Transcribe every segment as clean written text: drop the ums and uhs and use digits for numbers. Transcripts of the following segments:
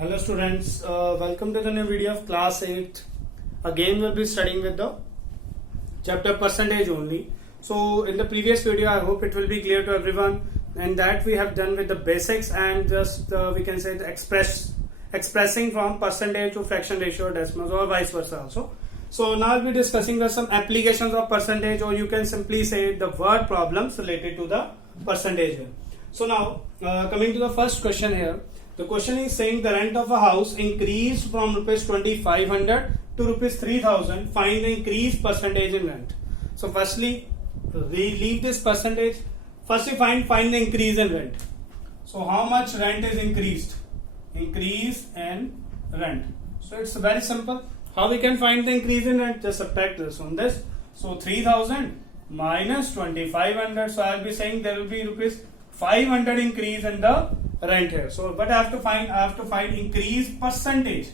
Hello students, welcome to the new video of class 8. Again we'll be studying with the chapter percentage only. So in the previous video I hope it will be clear to everyone, and that we have done with the basics and just we can say the expressing from percentage to fraction ratio or decimals or vice versa also. So now I'll be discussing some applications of percentage, or you can simply say the word problems related to the percentage here. So now coming to the first question here. The question is saying the rent of a house increased from rupees 2500 to rupees 3000. Find the increased percentage in rent. So firstly, we leave this percentage. First we find the increase in rent. So how much rent is increased? Increase in rent. So it's very simple. How we can find the increase in rent? Just subtract this from this. So 3000 minus 2500. So I'll be saying there will be rupees 500 increase in the rent here. So what I have to find? I have to find increase percentage.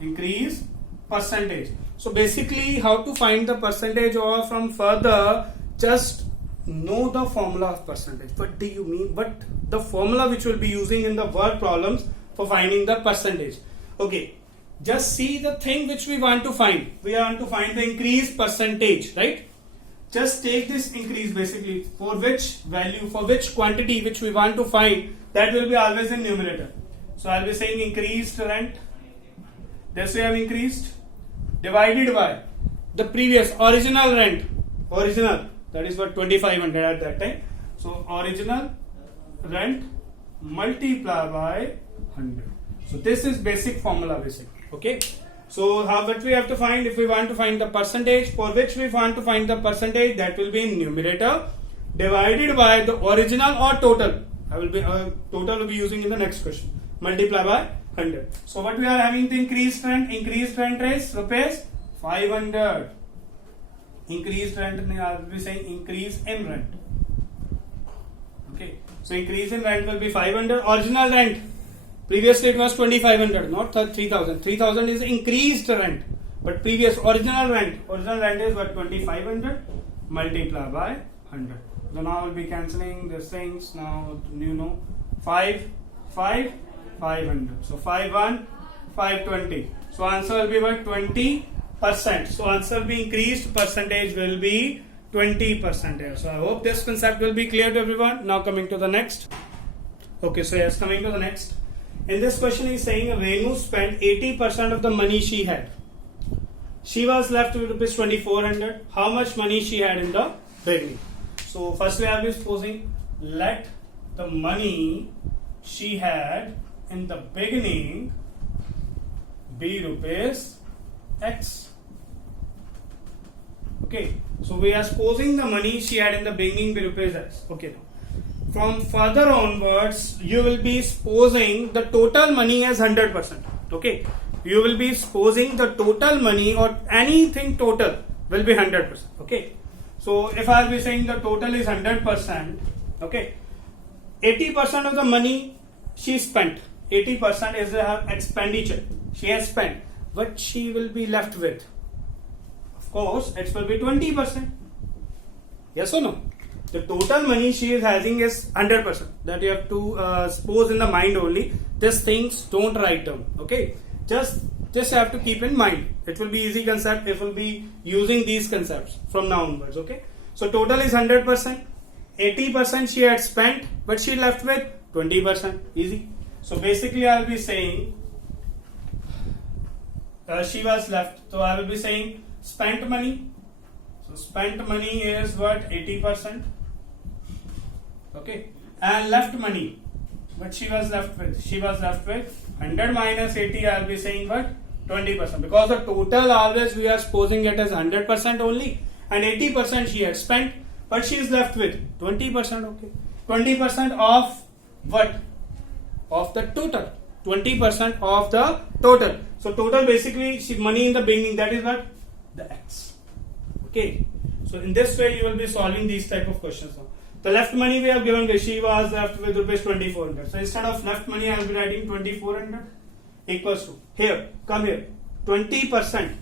Increase percentage. So basically how to find the percentage, or from further just know the formula of percentage. What do you mean? What the formula which we'll be using in the word problems for finding the percentage. Okay, just see the thing which we want to find. We want to find the increase percentage, right? Just take this increase basically for which value, for which quantity which we want to find, that will be always in numerator. So I'll be saying increased rent. This we have increased divided by the previous original rent. Original, that is what 2500 at that time. So original rent multiplied by 100. So this is basic formula basically. Okay. So what we have to find? If we want to find the percentage, for which we want to find the percentage, that will be in numerator divided by the original or total. I will be total will be using in the next question. Multiply by 100. So what we are having the increased rent is rupees 500. Increased rent, I will be saying increase in rent. Okay. So increase in rent will be 500. Original rent. Previously it was 2500, not 3000. 3000 is increased rent, but previous original rent is what, 2500 multiplied by 100. So now we'll be cancelling these things. Now 500. So 520. So answer will be what, 20%. So answer will be increased percentage will be 20% here. So I hope this concept will be clear to everyone. Now coming to the next. Okay, so yes, coming to the next. In this question is saying Renu spent 80% of the money she had. She was left with rupees 2400. How much money she had in the beginning? So firstly I will be supposing let the money she had in the beginning be rupees X. Okay, so we are supposing the money she had in the beginning be rupees X. Okay. From further onwards, you will be supposing the total money as 100%. Okay, you will be supposing the total money or anything total will be 100%. Okay, so if I will be saying the total is 100%, okay, 80% of the money she spent, 80% is her expenditure she has spent. What she will be left with? Of course, it will be 20%. Yes or no? The total money she is having is 100%. That you have to suppose in the mind only. These things don't write down. Okay, just have to keep in mind. It will be easy concept if we will be using these concepts from now onwards. Okay, so total is 100%. 80% she had spent, but she left with 20%. Easy. So basically I will be saying she was left. So I will be saying spent money. So spent money is what, 80%. Okay, and left money, what she was left with? She was left with 100 minus 80. I will be saying what, 20%, because the total always we are supposing it as 100% only, and 80% she had spent, but she is left with 20%. Okay, 20% of what? Of the total. 20% of the total. So total basically she money in the beginning, that is what, the X. Okay, so in this way you will be solving these type of questions now. The left money we have given, she was left with rupees 2400. So instead of left money I will be writing 2400 equals to, here, come here, 20%.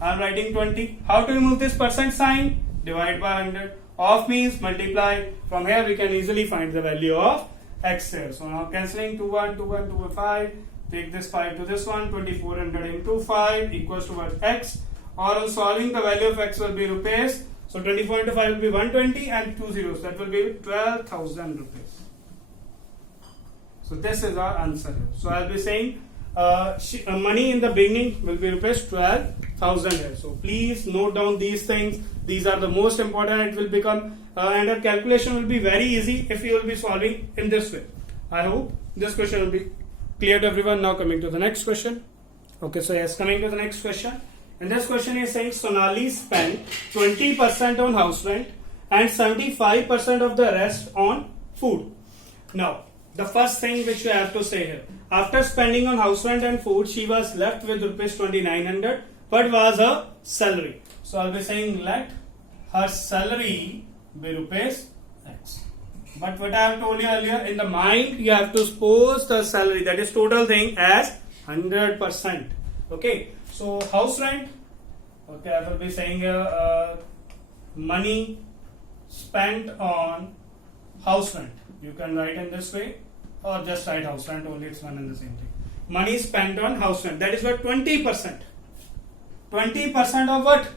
I am writing 20. How to remove this percent sign? Divide by 100. Off means multiply. From here we can easily find the value of X here. So now cancelling 2 1 2 1 2 5, take this 5 to this one, 2400 into 5 equals to what? X. Or on solving, the value of X will be rupees. So 24 into 5 will be 120 and 2 zeros. That will be 12,000 rupees. So this is our answer. So I'll be saying money in the beginning will be rupees 12,000 here. So please note down these things. These are the most important. It will become and our calculation will be very easy if you will be solving in this way. I hope this question will be clear to everyone. Now coming to the next question. Okay, so yes, coming to the next question. And this question is saying Sonali spent 20% on house rent and 75% of the rest on food. Now, the first thing which you have to say here, after spending on house rent and food, she was left with rupees 2,900. What was her salary? So I'll be saying let her salary be rupees X. But what I have told you earlier, in the mind you have to suppose the salary, that is total thing, as 100%. Okay, so house rent. Okay, I will be saying money spent on house rent. You can write in this way, or just write house rent only, it's one and the same thing. Money spent on house rent, that is what? 20%. 20% of what?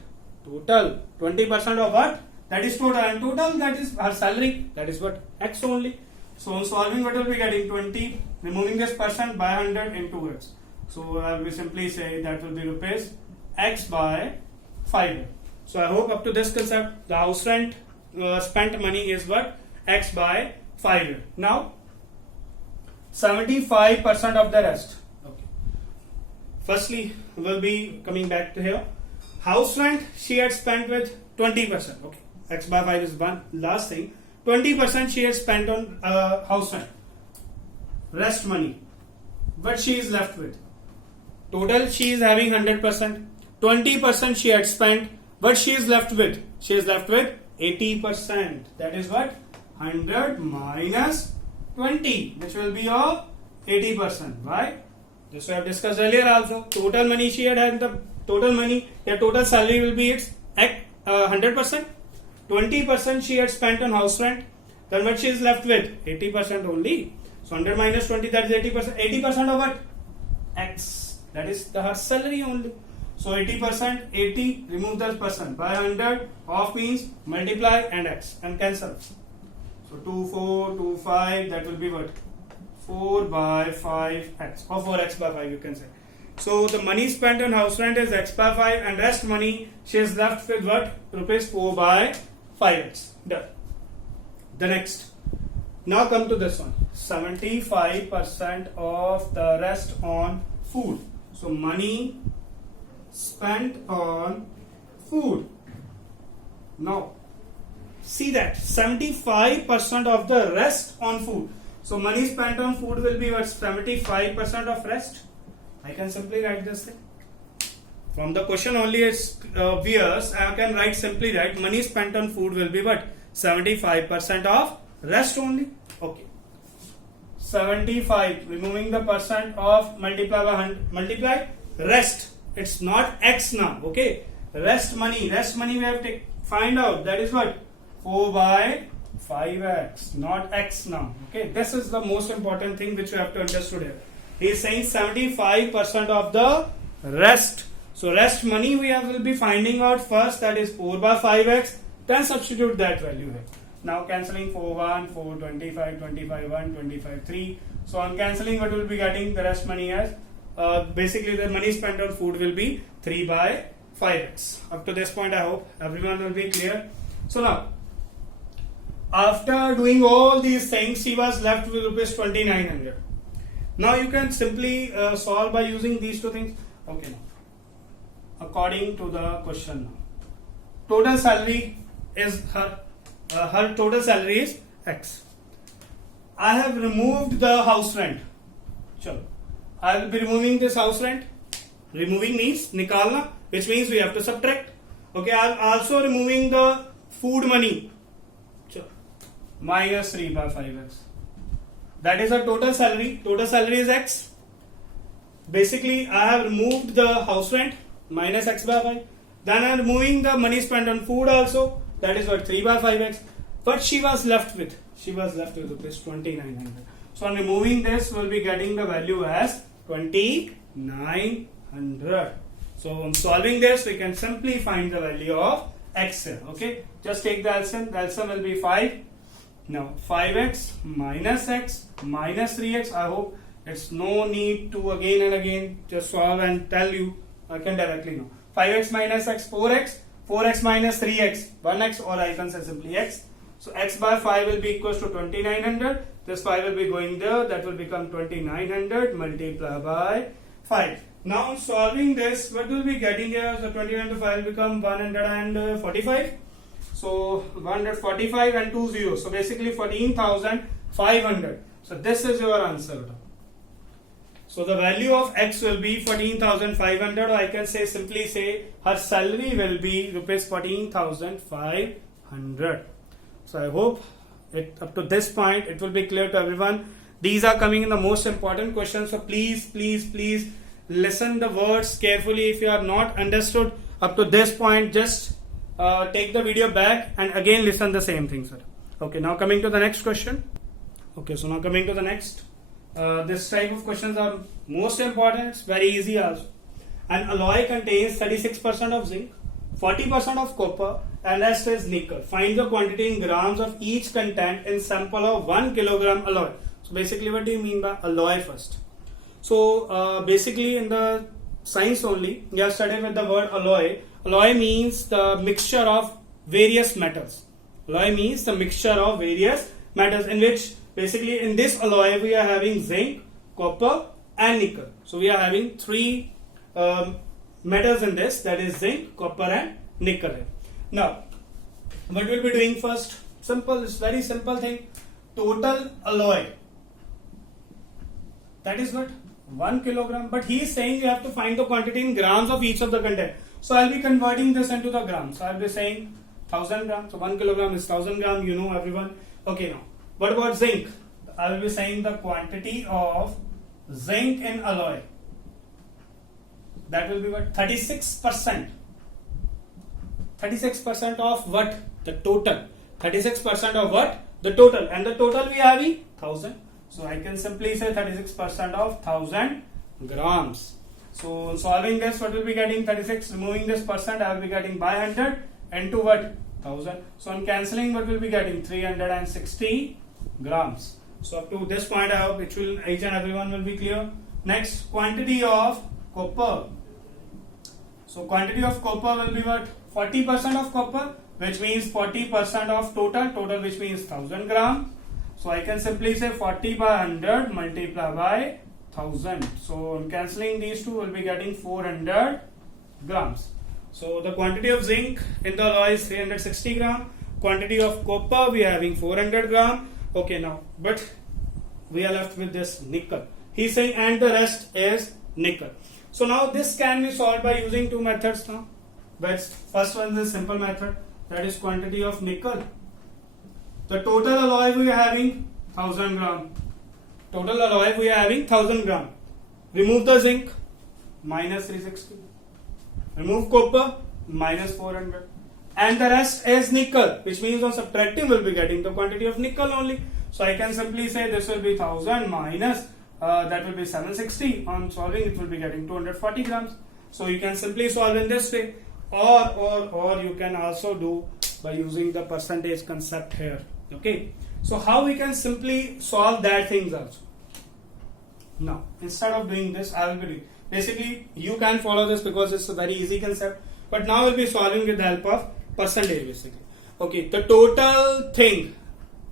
Total. 20% of what? That is total. And total, that is her salary, that is what? X only. So on solving, what will be getting? 20, removing this percent by 100 into X. So I will simply say that will be rupees X by 5. So I hope up to this concept, the house rent spent money is what? X by 5. Now 75% of the rest. Okay. Firstly, we'll be coming back to here. House rent she had spent with 20%. Okay, X by 5 is one last thing. 20% she had spent on house rent. Rest money. What she is left with? Total she is having 100%. 20% she had spent. What she is left with? She is left with 80%. That is what? 100 minus 20, which will be of 80%. Right? This we have discussed earlier also. Total money she had the total money, your total salary will be its 100%. 20% she had spent on house rent. Then what she is left with? 80% only. So 100 minus 20, that is 80%. 80% of what? X. That is her salary only. So 80%, 80, remove the percent by 100, off means multiply and X and cancel. So 2, 4, 2, 5, that will be what? 4 by 5X or 4X by 5 you can say. So the money spent on house rent is X by 5 and rest money she is left with what? Rupees 4 by 5X. Done. The next. Now come to this one. 75% of the rest on food. So money spent on food. Now see that 75% of the rest on food. So money spent on food will be what? 75% of rest. I can simply write this thing. From the question only it's obvious. I can write simply that money spent on food will be what? 75% of rest only. Okay. 75, removing the percent of multiply by 100, multiply rest. It's not X now. Okay. Rest money we have to find out. That is what? 4 by 5X, not X now. Okay. This is the most important thing which you have to understand here. He is saying 75% of the rest. So rest money we will be finding out first, that is 4 by 5X. Then substitute that value here. Now cancelling 4 1, 4 25, 25 1, 25 3. So on cancelling, what will be getting the rest money as? Basically the money spent on food will be 3 by 5X. Up to this point I hope everyone will be clear. So now after doing all these things, she was left with rupees 2,900. Now you can simply solve by using these two things. Okay, now according to the question, now total salary is her total salary is X. I have removed the house rent. Chalo. I will be removing this house rent. Removing means nikalna, which means we have to subtract. Okay, I am also removing the food money. Chalo. Minus 3 by 5X. That is a total salary. Total salary is X. Basically, I have removed the house rent, minus X by 5. Then I am removing the money spent on food also. That is what? 3 by 5X. But she was left with? She was left with rupees 2,900. So on removing this, we will be getting the value as 2900. So on solving this, we can simply find the value of x here. Okay, just take the LCM. The LCM will be 5. Now 5x minus x minus 3x. I hope it's no need to again and again just solve and tell you. I can directly know. 5x minus x, 4x, 4x minus 3x, 1x, or I can say simply x. So x by 5 will be equals to 2900. This 5 will be going there. That will become 2900 multiplied by 5. Now solving this, what will be getting here? So 29 to 5 will become 145. So 145 and 2 zeros. So basically 14,500. So this is your answer. So the value of x will be 14,500, or I can say simply say her salary will be rupees 14,500. So I hope up to this point it will be clear to everyone. These are coming in the most important questions. So please listen the words carefully. If you have not understood up to this point, just take the video back and again listen the same thing, sir. Okay, now coming to the next question. Okay, so now coming to the next. This type of questions are most important. It's very easy also. An alloy contains 36% of zinc, 40% of copper, and rest is nickel. Find the quantity in grams of each content in sample of 1 kilogram alloy. So basically, what do you mean by alloy first? So basically in the science only, you have studied with the word alloy. Alloy means the mixture of various metals. Alloy means the mixture of various metals, in which basically in this alloy we are having zinc, copper and nickel. So we are having 3 metals in this, that is zinc, copper and nickel. Now what we'll be doing first, simple, it's very simple thing. Total alloy, that is what 1 kilogram, but he is saying you have to find the quantity in grams of each of the content. So I'll be converting this into the grams. So I'll be saying 1000 grams. So 1 kilogram is 1000 grams, you know everyone. Okay, now what about zinc? I will be saying the quantity of zinc in alloy. That will be what? 36%. 36% of what? The total. 36% of what? The total. And the total we are having 1000. So I can simply say 36% of 1000 grams. So solving this, what will be getting? 36, removing this percent, I will be getting by 100 into what? 1000. So on cancelling, what will be getting? 360 grams. So up to this point, I hope each and everyone will be clear. Next, quantity of copper. So quantity of copper will be what? 40% of copper, which means 40% of total which means 1000 grams. So I can simply say 40 by 100 multiplied by 1000. So on cancelling these two, will be getting 400 grams. So the quantity of zinc in the alloy is 360 gram. Quantity of copper we are having 400 gram. Okay, now but we are left with this nickel. He's saying and the rest is nickel. So now this can be solved by using 2 methods now. But first one is a simple method, that is quantity of nickel. The total alloy we are having 1000 gram. Total alloy we are having 1000 gram. Remove the zinc, minus 360. Remove copper, minus 400. And the rest is nickel, which means on subtracting we'll be getting the quantity of nickel only. So I can simply say this will be 1000 minus that will be 760. On solving it will be getting 240 grams. So you can simply solve in this way, or you can also do by using the percentage concept here. Okay, so how we can simply solve that things also. Now instead of doing this, I will be doing, basically you can follow this because it's a very easy concept, but now we'll be solving with the help of percentage basically. Okay, the total thing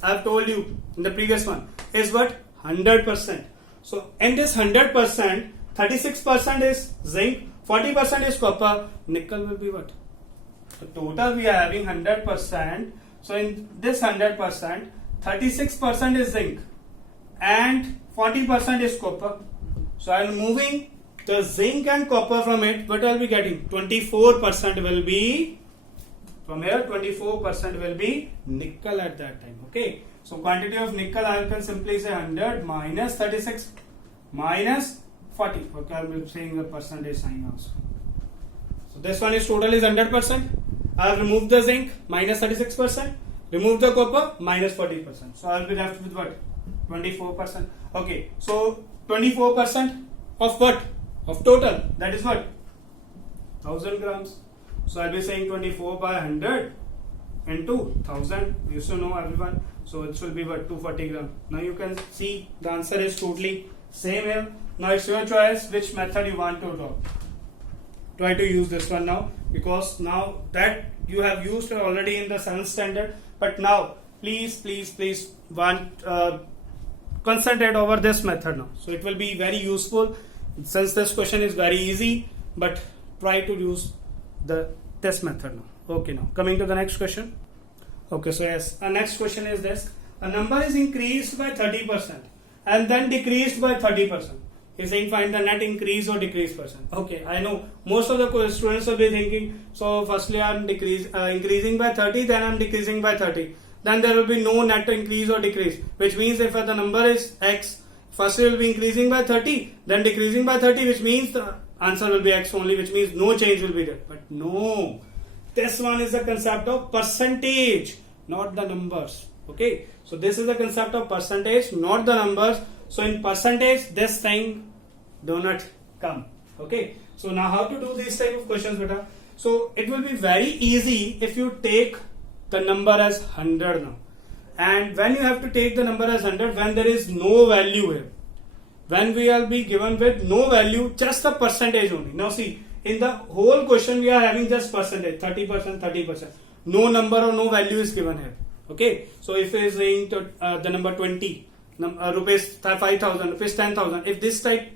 I have told you in the previous one is what? 100%. So in this 100%, 36% is zinc, 40% is copper, nickel will be what? The total we are having 100%. So in this 100%, 36% is zinc and 40% is copper. So I am moving the zinc and copper from it. What I will be getting? 24% will be from here. 24% will be nickel at that time. Okay. So quantity of nickel I can simply say 100 minus 36 minus 40. Okay, I will be saying the percentage sign also. So this one is total is 100%. I have removed the zinc, minus 36%. Remove the copper, minus 40%. So I will be left with what? 24%. Okay, so 24% of what? Of total. That is what? 1000 grams. So I'll be saying 24 by 100 into 1000. You used to know, everyone. So it will be what? 240 grams. Now you can see the answer is totally same here. Now it's your choice which method you want to draw. Try to use this one now, because now that you have used already in the 7th standard, but now please concentrate over this method now. So it will be very useful, since this question is very easy, but try to use this method now. Okay, now coming to the next question. Okay, so yes, our next question is this: a number is increased by 30% and then decreased by 30%. He's saying find the net increase or decrease percent. Okay, I know most of the students will be thinking, so firstly I'm increasing by 30, then I'm decreasing by 30. Then there will be no net increase or decrease, which means if the number is x, firstly it will be increasing by 30, then decreasing by 30, which means the answer will be x only, which means no change will be there. But no, this one is the concept of percentage, not the numbers. Okay, so this is the concept of percentage, not the numbers. So in percentage, this thing do not come. Okay, so now how to do these type of questions, beta? So it will be very easy if you take the number as 100 now. And when you have to take the number as 100, when there is no value here, when we will be given with no value, just the percentage only. Now see, in the whole question we are having just percentage, 30%, 30%. No number or no value is given here. Okay, so if it is saying to, the number 20, rupees 5,000, rupees 10,000, if this type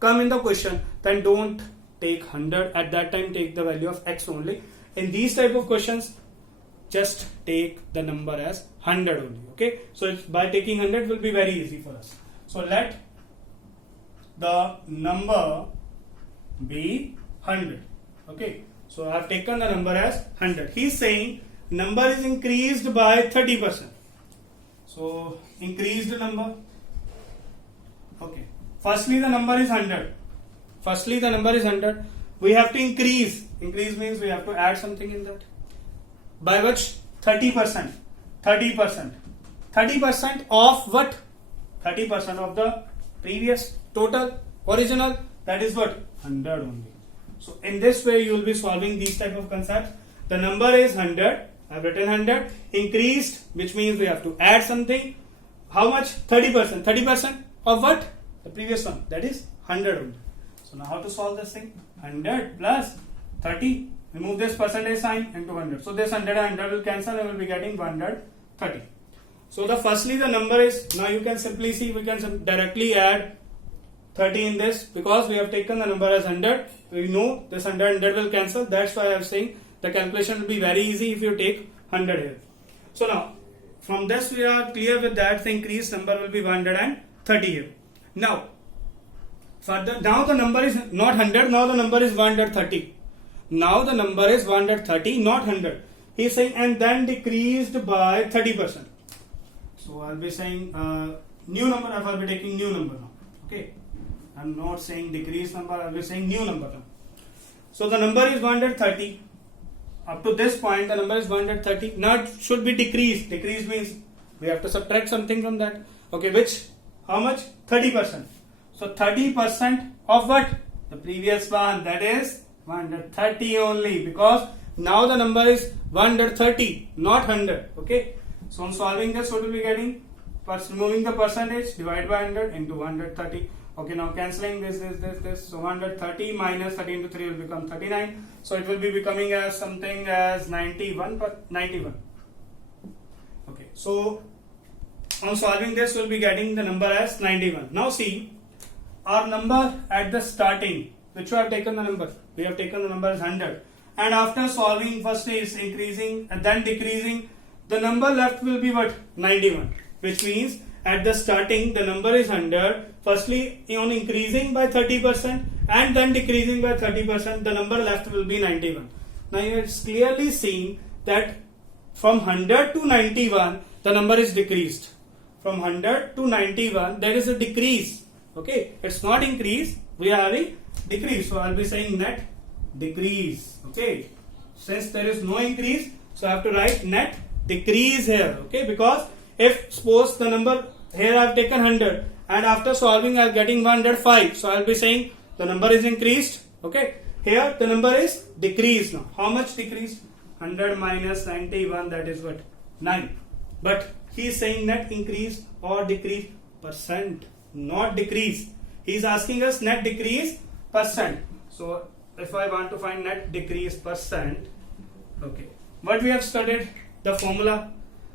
come in the question, then don't take 100. At that time, take the value of x only. In these type of questions, just take the number as 100 only. Okay, so it's by taking 100 will be very easy for us. So let the number be 100. Okay, so I have taken the number as 100. He's saying number is increased by 30%. So increased number. Okay, firstly the number is 100. Firstly the number is 100. We have to increase. Increase means we have to add something in that. By which? 30%. 30%. 30% of what? 30% of the previous total original. That is what? 100 only. So in this way you will be solving these type of concepts. The number is 100. I have written 100. Increased, which means we have to add something. How much? 30%. 30% of what? The previous one. That is 100 only. So now how to solve this thing? 100 plus 30. Remove this percentage sign into 100. So this 100 and 100 will cancel and we will be getting 130. So the firstly the number is, now you can simply see, we can directly add 30 in this, because we have taken the number as 100. We know this 100 will cancel. That's why I am saying the calculation will be very easy if you take 100 here. So now from this we are clear with that the increased number will be 130 here. Now further, now the number is not 100, now the number is 130. Now the number is 130, not 100. He is saying and then decreased by 30%. So I'll be saying new number. I will be taking new number now. Okay, I'm not saying decreased number. I'll be saying new number now. So the number is 130. Up to this point, the number is 130. Now it should be decreased. Decrease means we have to subtract something from that. Okay, which? How much? 30%. So 30% of what? The previous one. That is 130 only, because now the number is 130, not 100. Okay. So on solving this, what will be getting? First removing the percentage, divide by 100 into 130. Okay, now cancelling this. So 130 minus 30 into 3 will become 39. So it will be becoming as something as 91. Okay, so on solving this, we'll be getting the number as 91. Now see, our number at the starting, which we have taken the number. We have taken the number as 100. And after solving, first is increasing and then decreasing. The number left will be what? 91. Which means at the starting, the number is 100. Firstly, on increasing by 30% and then decreasing by 30%, the number left will be 91. Now you have clearly seen that from 100 to 91, the number is decreased. From 100 to 91, there is a decrease. Okay, it's not increase. We are having decrease. So I'll be saying net decrease. Okay, since there is no increase, so I have to write net decrease here. Okay, because if suppose the number here I have taken 100 and after solving I am getting 105. So I will be saying the number is increased. Okay, here the number is decreased now. How much decreased? 100 minus 91, that is what? 9. But he is saying net increase or decrease percent, not decrease. He is asking us net decrease percent. So if I want to find net decrease percent, okay, what we have studied, the formula,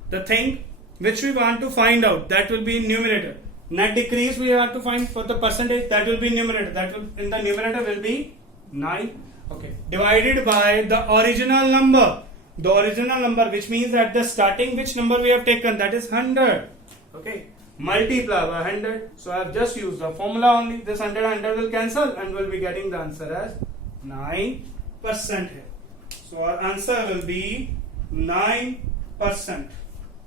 the thing which we want to find out, that will be in numerator. Net decrease we have to find for the percentage, that will be numerator. That will, in the numerator will be 9. Okay, divided by the original number. The original number, which means at the starting which number we have taken, that is 100. Okay, multiply by 100. So I have just used the formula only. This 100 will cancel and we'll be getting the answer as 9% here. So our answer will be 9%.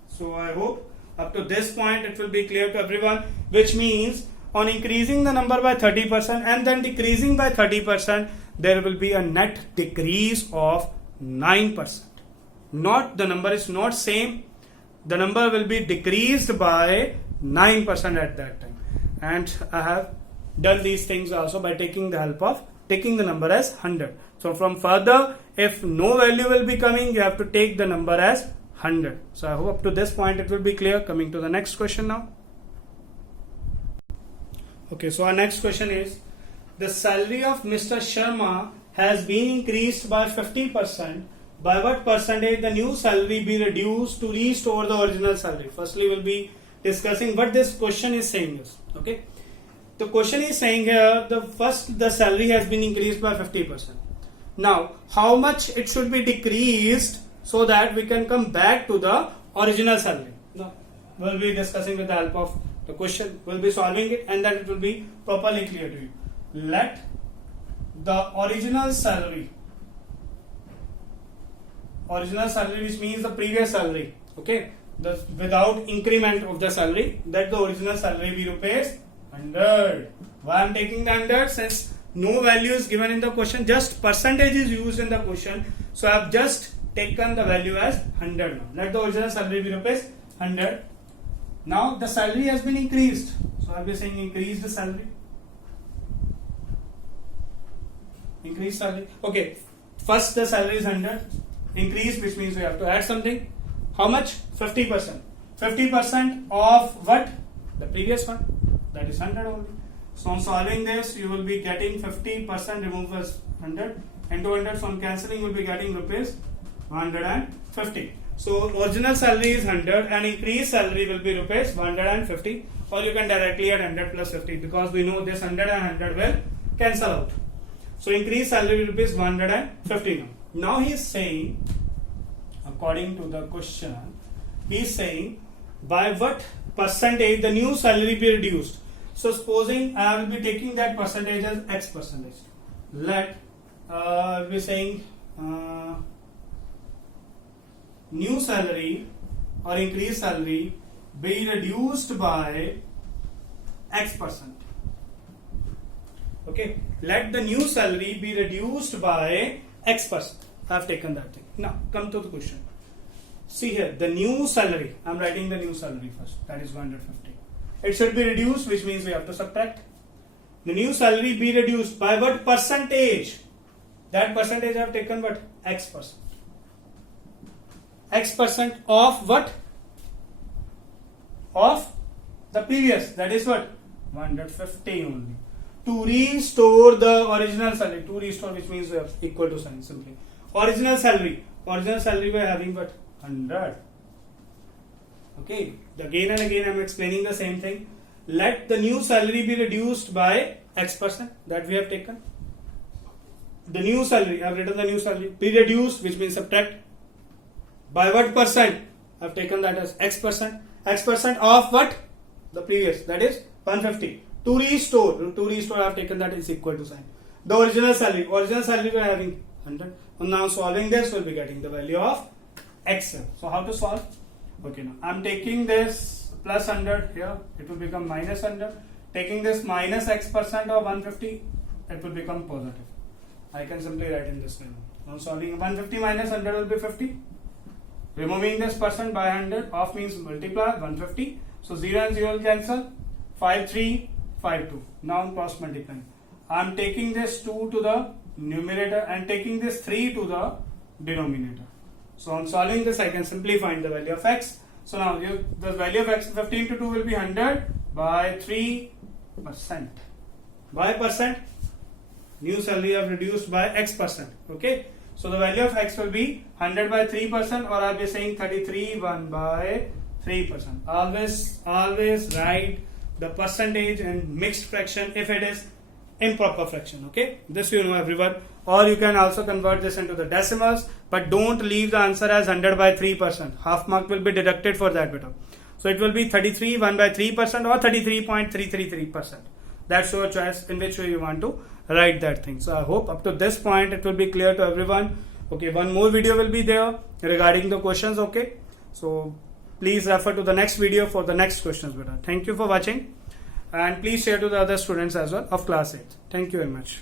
So I hope up to this point it will be clear to everyone, which means on increasing the number by 30% and then decreasing by 30%, there will be a net decrease of 9%. Not, the number is not same, the number will be decreased by 9% at that time. And I have done these things also by taking the help of taking the number as 100. So from further, if no value will be coming, you have to take the number as 100. So I hope up to this point it will be clear. Coming to the next question now. Okay, so our next question is, the salary of Mr. Sharma has been increased by 50%. By what percentage the new salary be reduced to restore the original salary? Firstly, we'll be discussing what this question is saying is. Okay, the question is saying here, the salary has been increased by 50%. Now, how much it should be decreased so that we can come back to the original salary? Now, we'll be discussing with the help of the question. We'll be solving it and then it will be properly clear to you. Let the original salary, which means the previous salary, okay, without increment of the salary, that the original salary be rupees 100. Why I am taking the 100? Since no value is given in the question, just percentage is used in the question, so I have just taken the value as 100 now. Let the original salary be rupees 100. Now the salary has been increased, so I will be saying increase the salary. Increase salary. Okay, first the salary is 100. Increase, which means we have to add something. How much? 50%. 50% of what? The previous one. That is 100 only. So on solving this, you will be getting 50% removed as 100 into 100. So on cancelling, you will be getting rupees 150. So original salary is 100 and increased salary will be rupees 150. Or you can directly add 100 plus 50 because we know this 100 and 100 will cancel out. So increased salary will be rupees 150 now. Now he is saying, according to the question, he is saying by what percentage the new salary be reduced. So supposing I will be taking that percentage as X percentage. Let I will be saying new salary or increased salary be reduced by X%. Okay, let the new salary be reduced by X%. I have taken that thing. Now come to the question. See here, the new salary, I am writing the new salary first, that is 150. It should be reduced, which means we have to subtract. The new salary be reduced by what percentage? That percentage I have taken what? X%. X% of what? Of the previous, that is what? 150 only. To restore the original salary, to restore, which means we have equal to sign simply. Original salary we are having what? 100. Okay, again and again I am explaining the same thing. Let the new salary be reduced by X%, that we have taken. The new salary, I have written the new salary, be reduced, which means subtract. By what percent? I have taken that as X%. X% of what? The previous, that is 150. To restore I have taken that is equal to sign. The original salary we are having 100. And now solving this, we will be getting the value of X. So how to solve? Okay, now I am taking this plus 100 here, it will become minus 100. Taking this minus X% of 150, it will become positive. I can simply write in this way. Now solving 150 minus 100 will be 50. Removing this percent by 100, off means multiply 150. So 0 and 0 will cancel. 5352. Now cross multiplying. I'm taking this 2 to the numerator and taking this 3 to the denominator. So on solving this, I can simply find the value of x. So now the value of x 15 to 2 will be 100 by 3%. By percent, new salary have reduced by x percent. Okay. So the value of x will be 100 by 3%, or I'll be saying 33 1 by 3%. Always write the percentage in mixed fraction if it is improper fraction. Okay, this you know everyone. Or you can also convert this into the decimals, but don't leave the answer as 100 by 3%. Half mark will be deducted for that beta. So it will be 33 1 by 3% or 33.333%. That's your choice in which way you want to write that thing. So I hope up to this point it will be clear to everyone. Okay, one more video will be there regarding the questions. Okay, so please refer to the next video for the next questions beta. Thank you for watching, and please share to the other students as well of class 8. Thank you very much.